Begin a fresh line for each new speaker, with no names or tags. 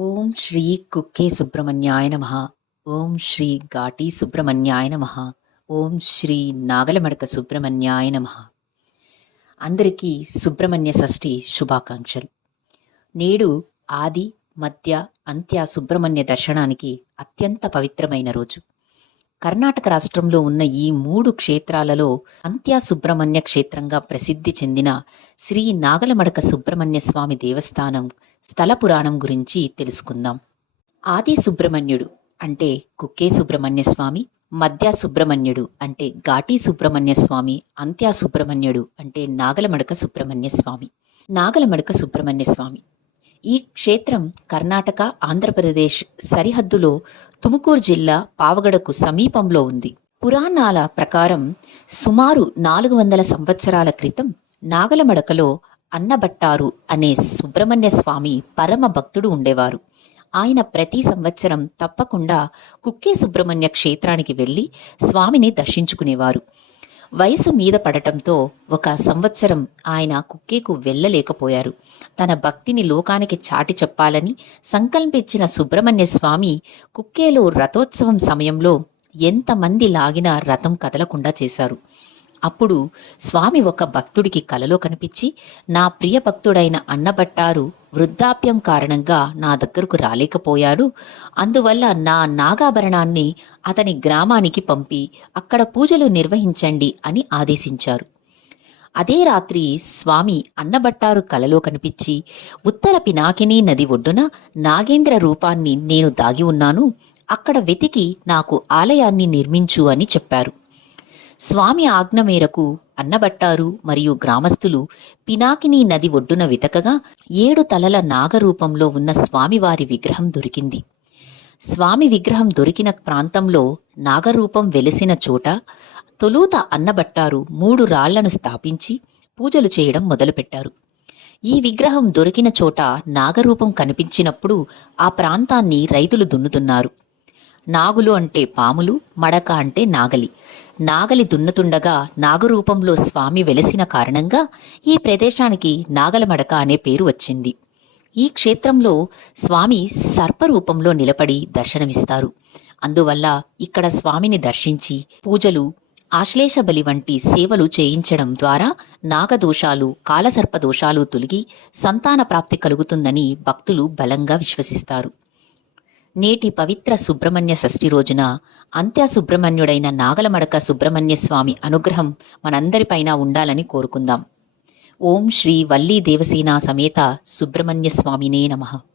ఓం శ్రీ కుక్కే సుబ్రహ్మణ్యాయ నమ. ఓం శ్రీ ఘాటి సుబ్రహ్మణ్యాయ నమ. ఓం శ్రీ నాగలమడక సుబ్రహ్మణ్యాయ నమ. అందరికీ సుబ్రహ్మణ్య షష్ఠి శుభాకాంక్షలు. నేడు ఆది మధ్య అంత్య సుబ్రహ్మణ్య దర్శనానికి అత్యంత పవిత్రమైన రోజు. కర్ణాటక రాష్ట్రంలో ఉన్న ఈ మూడు క్షేత్రాలలో అంత్య సుబ్రహ్మణ్య క్షేత్రంగా ప్రసిద్ధి చెందిన శ్రీ నాగలమడక సుబ్రహ్మణ్య స్వామి దేవస్థానం స్థల పురాణం గురించి తెలుసుకుందాం. ఆది సుబ్రహ్మణ్యుడు అంటే కుక్కే సుబ్రహ్మణ్య స్వామి మధ్య సుబ్రహ్మణ్యుడు అంటే ఘాటి సుబ్రహ్మణ్య స్వామి అంత్య సుబ్రహ్మణ్యుడు అంటే నాగలమడక సుబ్రహ్మణ్య స్వామి. నాగలమడక సుబ్రహ్మణ్య స్వామి. ఈ క్షేత్రం కర్ణాటక ఆంధ్రప్రదేశ్ సరిహద్దులో తుముకూరు జిల్లా పావగడకు సమీపంలో ఉంది. పురాణాల ప్రకారం సుమారు నాలుగు వందల సంవత్సరాల క్రితం నాగలమడకలో అన్నబట్టారు అనే సుబ్రహ్మణ్య స్వామి పరమ భక్తుడు ఉండేవారు. ఆయన ప్రతి సంవత్సరం తప్పకుండా కుక్కే సుబ్రహ్మణ్య క్షేత్రానికి వెళ్ళి స్వామిని దర్శించుకునేవారు. వయసు మీద పడటంతో ఒక సంవత్సరం ఆయన కుక్కేకు వెళ్ళలేకపోయారు. తన భక్తిని లోకానికి చాటి చెప్పాలని సంకల్పించిన సుబ్రహ్మణ్య స్వామి కుక్కేలో రథోత్సవం సమయంలో ఎంతమంది లాగినా రథం కదలకుండా చేశారు. అప్పుడు స్వామి ఒక భక్తుడికి కలలో కనిపించి నా ప్రియ భక్తుడైన అన్నబట్టారు వృద్ధాప్యం కారణంగా నా దగ్గరకు రాలేకపోయాడు. అందువల్ల నా నాగాభరణాన్ని అతని గ్రామానికి పంపి అక్కడ పూజలు నిర్వహించండి అని ఆదేశించారు. అదే రాత్రి స్వామి అన్నబట్టారు కలలో కనిపించి ఉత్తర పినాకిని నది ఒడ్డున నాగేంద్ర రూపాన్ని నేను దాగి ఉన్నాను అక్కడ వెతికి నాకు ఆలయాన్ని నిర్మించు అని చెప్పారు. స్వామి ఆజ్ఞ మేరకు అన్నబట్టారు మరియు గ్రామస్తులు పినాకిని నది ఒడ్డున వెతకగా ఏడు తలల నాగరూపంలో ఉన్న స్వామివారి విగ్రహం దొరికింది. స్వామి విగ్రహం దొరికిన ప్రాంతంలో నాగరూపం వెలిసిన చోట తొలుత అన్నబట్టారు మూడు రాళ్ళను స్థాపించి పూజలు చేయడం మొదలుపెట్టారు. ఈ విగ్రహం దొరికిన చోట నాగరూపం కనిపించినప్పుడు ఆ ప్రాంతాన్ని రైతులు దున్నుతున్నారు. నాగులు అంటే పాములు మడక అంటే నాగలి. నాగలి దున్నుతుండగా నాగరూపంలో స్వామి వెలసిన కారణంగా ఈ ప్రదేశానికి నాగలమడక అనే పేరు వచ్చింది. ఈ క్షేత్రంలో స్వామి సర్పరూపంలో నిలబడి దర్శనమిస్తారు. అందువల్ల ఇక్కడ స్వామిని దర్శించి పూజలు ఆశ్లేష బలి వంటి సేవలు చేయించడం ద్వారా నాగదోషాలు కాలసర్ప దోషాలు తొలగి సంతాన ప్రాప్తి కలుగుతుందని భక్తులు బలంగా విశ్వసిస్తారు. నేటి పవిత్ర సుబ్రహ్మణ్య షష్ఠి రోజున అంత్య సుబ్రహ్మణ్యుడైన నాగలమడక సుబ్రహ్మణ్య స్వామి అనుగ్రహం మనందరిపైన ఉండాలని కోరుకుందాం. ఓం శ్రీ వల్లీ దేవసేన సమేత సుబ్రహ్మణ్య స్వామినే నమః.